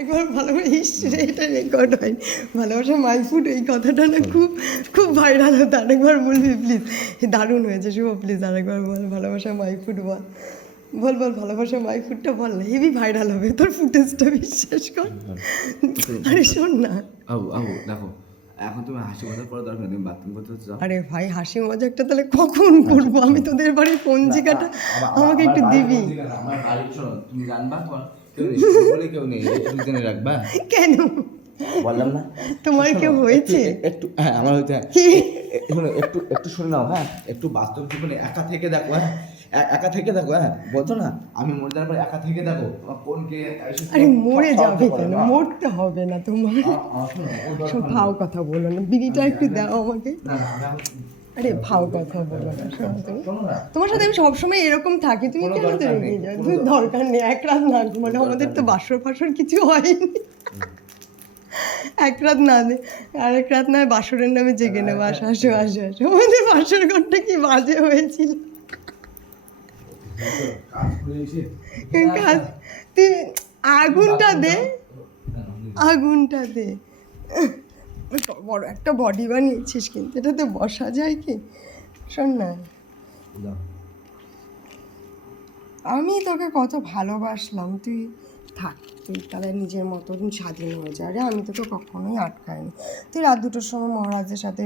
একবার ভালোবাসা এটা রেকর্ড হয়, ভালোবাসা মাই ফুড, এই কথাটা না খুব খুব ভাইরাল হতো। আরেকবার বলবি প্লিজ, দারুণ হয়েছে শুভ, প্লিজ আরেকবার বল ভালোবাসা মাই ফুড, বল বল বল ভালোবাসা মাই ফুডটা বল না, হেভি ভাইরাল হবে তোর ফুটেজটা, বিশ্বাস কর। আরে শোন না, আবু আবু দেখো, এখন তুমি হাসি মজা করার দরকার নেই, তুমি বাথরুম করতে যাও। আরে ভাই হাসি মজাকটা তাহলে কখন করবো? আমি তোদের বাড়ির পঞ্জিকাটা আমাকে একটু দিবি। আমার বাড়ি শোনো, তুমি জানবা কেউ নেই, বলে কেউ নেই, দুজনে রাখবা। কেন বললাম না তোমার কেউ হয়েছে? একটু হ্যাঁ আমার হয়েছে। কি শোনো একটু একটু শুনে নাও, হ্যাঁ একটু বাস্তব জীবনে একা থেকে দেখো, হ্যাঁ একা থেকে দেখো, হ্যাঁ বলছো না আমি মরে যাওয়ার পর একা থেকে দেখো কোন কে। আরে মরে যাবে কেন, মরতে হবে না তোমার। ভাও কথা বলো না, বিড়িটা একটু দাও আমাকে। আরে ভাও কথা বলো না, শোনো তুমি, তোমার সাথে আমি সবসময় এরকম থাকি, তুমি কেন তো রেগে যাও? তুমি দরকার নেই, এক রাত না মানে আমাদের তো বাসর ফাসর কিছু হয়নি, এক রাত না দে, আরেক রাত নয় বাসরের নামে জেগে নেবো। আসো আসো আসো আসো, আমাদের বাসর ঘরটা কি বাজে হয়েছিল। কাজ তুই আগুনটা দে, আগুনটা দে। বড় একটা বডি বানিয়েছিস, কিন্তু এটাতে বসা যায় কি? শোন না, আমি তোকে কত ভালোবাসলাম, তুই থাক, তুই তাহলে নিজের মতন স্বাধীন হয়ে যা। আরে আমি তোকে কখনোই আটকাইনি, তুই রাত 2টোর সময় মহারাজের সাথে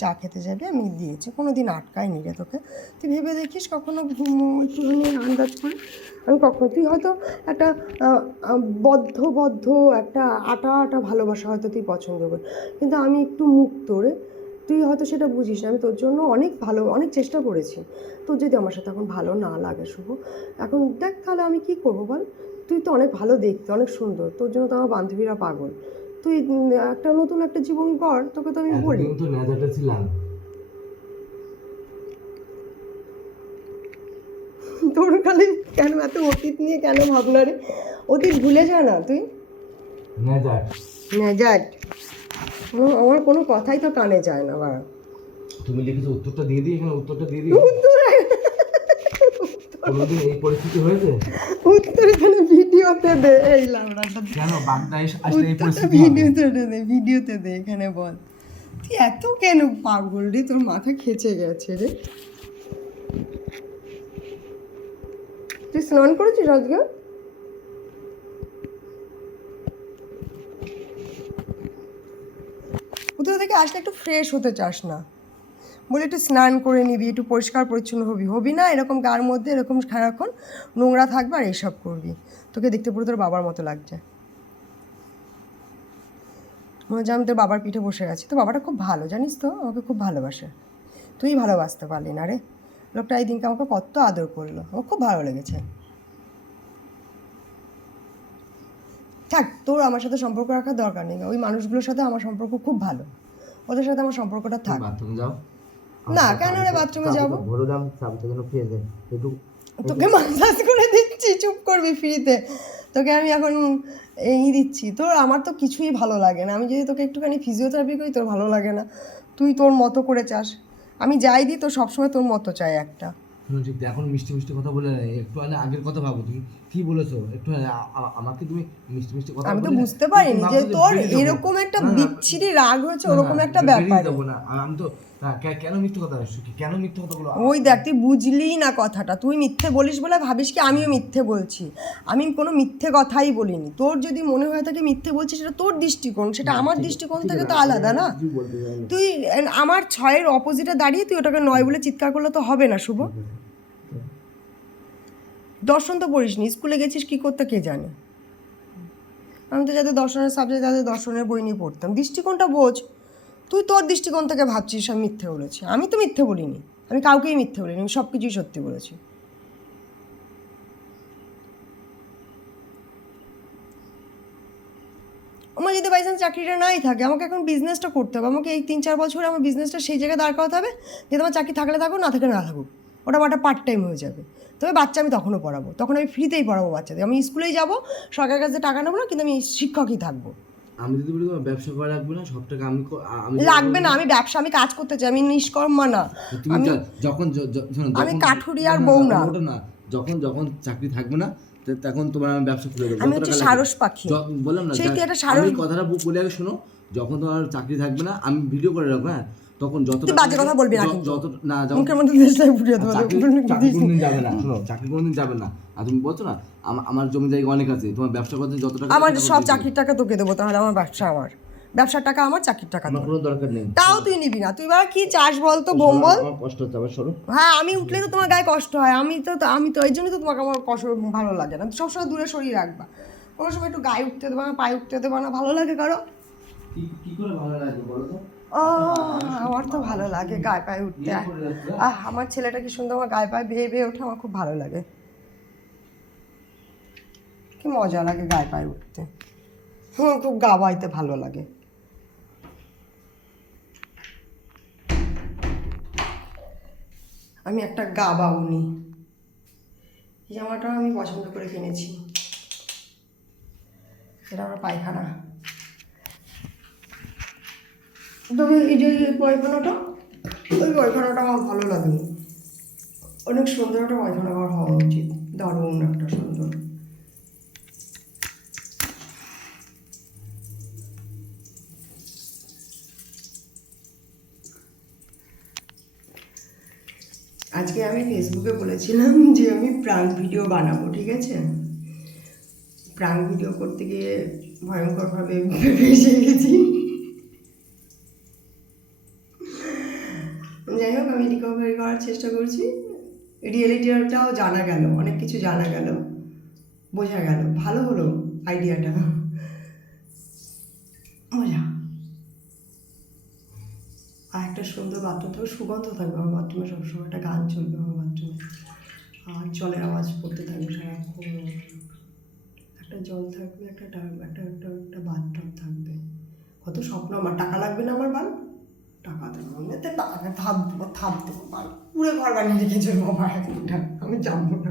চা খেতে যাবি, আমি দিয়েছি, কোনো দিন আটকাইনি রে তোকে। তুই ভেবে দেখিস কখনো একটুখানি আন্দাজ করে, আমি কখনো, তুই হয়তো একটা বদ্ধ একটা আটা আটা ভালোবাসা হয়তো তুই পছন্দ কর, কিন্তু আমি একটু মুক্ত রে, তুই হয়তো সেটা বুঝিস না। আমি তোর জন্য অনেক চেষ্টা করেছি, তোর যদি আমার সাথে এখন ভালো না লাগে শুভ, এখন দেখ তাহলে আমি কি করবো বল? তুই তো অনেক ভালো দেখতে, অনেক সুন্দর, তোর জন্য তো আমার বান্ধবীরা পাগল। তুই একটা নতুন একটা জীবন গড়, তোকে তো আমি বলি। তো নেজাটা ছিলাম, তোর খালি কেন এত অতীত নিয়ে কেন ভাবনা রে? অতীত ভুলে যা না তুই। নেজাট নেজাট আমার কোনো কথাই তো কানে যায় না বাড়া। তুমি লিখেছো উত্তরটা দিয়ে দিই, এখানে উত্তরটা দিয়ে দিই। কোনোদিন এই পরিস্থিতি হয়েছে? উত্তর এখানে ভিডিওতে দে, এই লাউড়াটা কেন বাগদায় আসলে এই পরিস্থিতি হবে? ভিডিওতে দে, ভিডিওতে দে, এখানে বল তুই এত কেন পাগল রে, তোর মাথা খেচে গেছে রে। তুই স্নান করেছিস আজকে? কোথাও থেকে আসলে একটু ফ্রেশ হতে চাস না? বলে একটু স্নান করে নিবি, একটু পরিষ্কার পরিচ্ছন্ন হবি না এরকম গার মধ্যে এরকম সারাক্ষণ নোংরা থাকবে আর এইসব করবি। তোকে দেখতে পুরো তোর বাবার মতো লাগছে, মনে হচ্ছে আমি তোর বাবার পিঠে বসে গেছি। তো বাবাটা খুব ভালো জানিস তো, আমাকে খুব ভালোবাসে, তুই ভালোবাসতে পারলি না রে। লোকটা এই দিনকে আমাকে কত আদর করলো, আমার খুব ভালো লেগেছে। থাক, তোর আমার সাথে সম্পর্ক রাখার দরকার নেই, ওই মানুষগুলোর সাথে আমার সম্পর্ক খুব ভালো, ওদের সাথে আমার সম্পর্কটা থাক। বাথরুম যাও না কেন রে বাথরুমে যাবো? ভরে দাম চাবিটা যেন পেয়ে যায় একটু। তোকে মাসাজ করে দিচ্ছি, চুপ করবি ফ্রিতে, তোকে আমি এখন এই দিচ্ছি। তোর আমার তো কিছুই ভালো লাগে না, আমি যদি তোকে একটুখানি ফিজিওথেরাপি করি তোর ভালো লাগে না, তুই তোর মতো করে চাস, আমি যাই দিই তোর সবসময় তোর মতো চাই একটা। ঠিক এখন মিষ্টি মিষ্টি কথা বলে একটু আগে আগের কথা ভাবো, তুমি কি বলেছো একটু আমাকে তুমি মিষ্টি মিষ্টি কথা। আমি তো বুঝতে পারিনি যে তোর এরকম একটা বিচ্ছিরি রাগ হয়েছে, ওরকম একটা ব্যাপার। আমি তো কেন মিথ্যে কথা আসছো, কেন মিথ্যে কথা বলো? ওই দেখ তুই বুঝলি না কথাটা, তুই মিথ্যে বলিস বলে ভাবিস কি আমিও মিথ্যে বলছি। আমি কোনো মিথ্যে কথাই বলিনি, তোর যদি মনে হয়ে থাকে মিথ্যে বলছিস সেটা তোর দৃষ্টিকোণ, সেটা আমার দৃষ্টিকোণ থেকে তো আলাদা না। তুই আমার 6-এর অপোজিটে দাঁড়িয়ে তুই ওটাকে 9 বলে চিৎকার করলে তো হবে না শুভ। দর্শন তো পড়িসনি, স্কুলে গেছিস কী করতে কে জানে। আমি তো যাদের দর্শনের সাবজেক্ট তাদের দর্শনের বই নিয়ে পড়তাম। দৃষ্টিকোণটা বোঝ, তুই তোর দৃষ্টিকোণ থেকে ভাবছিস আমি মিথ্যে বলেছি, আমি তো মিথ্যে বলিনি, আমি কাউকেই মিথ্যে বলিনি, আমি সব কিছুই সত্যি বলেছি। আমার যদি বাইচান্স চাকরিটা নাই থাকে, আমাকে এখন বিজনেসটা করতে হবে, আমাকে এই 3-4 বছরে আমার বিজনেসটা সেই জায়গায় দাঁড় করাতে হবে যে তোমার চাকরি থাকলে থাকুক, না থাকলে না থাকুক, ওটা আমার একটা পার্ট টাইম হয়ে যাবে। তবে বাচ্চা আমি তখনও পড়াবো, তখন আমি ফ্রিতেই পড়াবো বাচ্চাদের, আমি স্কুলেই যাবো, সরকারের কাছে টাকা নেবো না, কিন্তু আমি শিক্ষকই থাকবো। আমি যদি বলি তোমার ব্যবসা করা লাগবে না, সব টাকা আমি লাগবে না, আমি ব্যবসা, আমি কাজ করতে চাই, আমি নিষ্কর্মা না, আমি যখন আমি কাঠুরিয়ার বউ না। যখন চাকরি থাকবে না তখন তোমার আমি ব্যবসা খুলে দেবো। আমি যত হচ্ছে টাকা লাগে। সারস পাখি। বললাম না, সেই তুই একটা সারস। আমি কথাটা বলে আগে শোনো, যখন তোমার চাকরি থাকবে না আমি ভিডিও করে রাখবো, হ্যাঁ, তখন যত তুই বাজে কথা বলবি না কিন্তু। যত না মুখের মধ্যে দেশলাই ফুটিয়ে দেবো। চাকরি কোনদিন যাবে না, শোনো, চাকরি কোনদিন যাবে না। আর তুমি বলছো না আমার জমি জায়গা অনেক আছে, তোমার ব্যবসা করতে যত টাকা আমার সব চাকরির টাকা তোকে দেবো, তাহলে আমার ব্যবসা আমার, ব্যবসার টাকা আমার, চাকরির টাকা আমার তোর। কোনো দরকার নেই। তাও তুই নিবি না, তুই এবার কি চাস বল তো, বোম বল। আমার কষ্ট হচ্ছে, আবার সরো। হ্যাঁ, আমি উঠলে তো তোমার গায়ে কষ্ট হয়, আমি তো এই জন্যই তো তোমাকে আমার কষ্ট ভালো লাগে না। সবসময় দূরে সরিয়ে রাখবা, কোনো সময় একটু গায়ে উঠতে দেবো না, পায়ে উঠতে দেবো না। ভালো লাগে কারো? কি করে ভালো লাগে বলো তো? ও, আমার তো ভালো লাগে গায়ে পায়ে উঠতে। আমার ছেলেটা কি সুন্দর আমার গায়ে পায়ে বেয়ে বেয়ে ওঠে, আমার খুব ভালো লাগে। কি মজা লাগে গায়ে পায়ে উঠতে। খুব গা বাইতে ভালো লাগে। আমি একটা গা বাউনি। এই জামাটা আমি পছন্দ করে কিনেছি। এটা আমার পায়খানা। তবে এই যে পায়খানাটা, ওই পায়খানাটা আমার ভালো লাগেনি। অনেক সুন্দর একটা পায়খানা আমার হওয়া উচিত, দারুণ একটা সুন্দর। আজকে আমি ফেসবুকে বলেছিলাম যে আমি প্রাঙ্ক ভিডিও বানাবো, ঠিক আছে? প্রাঙ্ক ভিডিও করতে গিয়ে ভয়ঙ্করভাবে ফেসে গেছি। যাই হোক, আমি রিকভারি করার চেষ্টা করছি। রিয়েলিটিটাও জানা গেল, অনেক কিছু জানা গেল, বোঝা গেল, ভালো হলো আইডিয়াটা, মজা। আর একটা সুন্দর বাথরুম থাকবে, সুগন্ধ থাকবে আমার বাথরুমে, সবসময় একটা গান চলবে আমার বাথরুমে, আর জলের আওয়াজ পড়তে থাকবে সারাক্ষণ। একটা জল থাকবে, একটা একটা বাথটব থাকবে। কত স্বপ্ন আমার। টাকা লাগবে না আমার, বাল টাকা দেবো, এমনিতে টাকা থাপ দেবো বাল। পুরো ঘর বানিয়ে রেখেছে বাবা, একটা আমি যাবো না।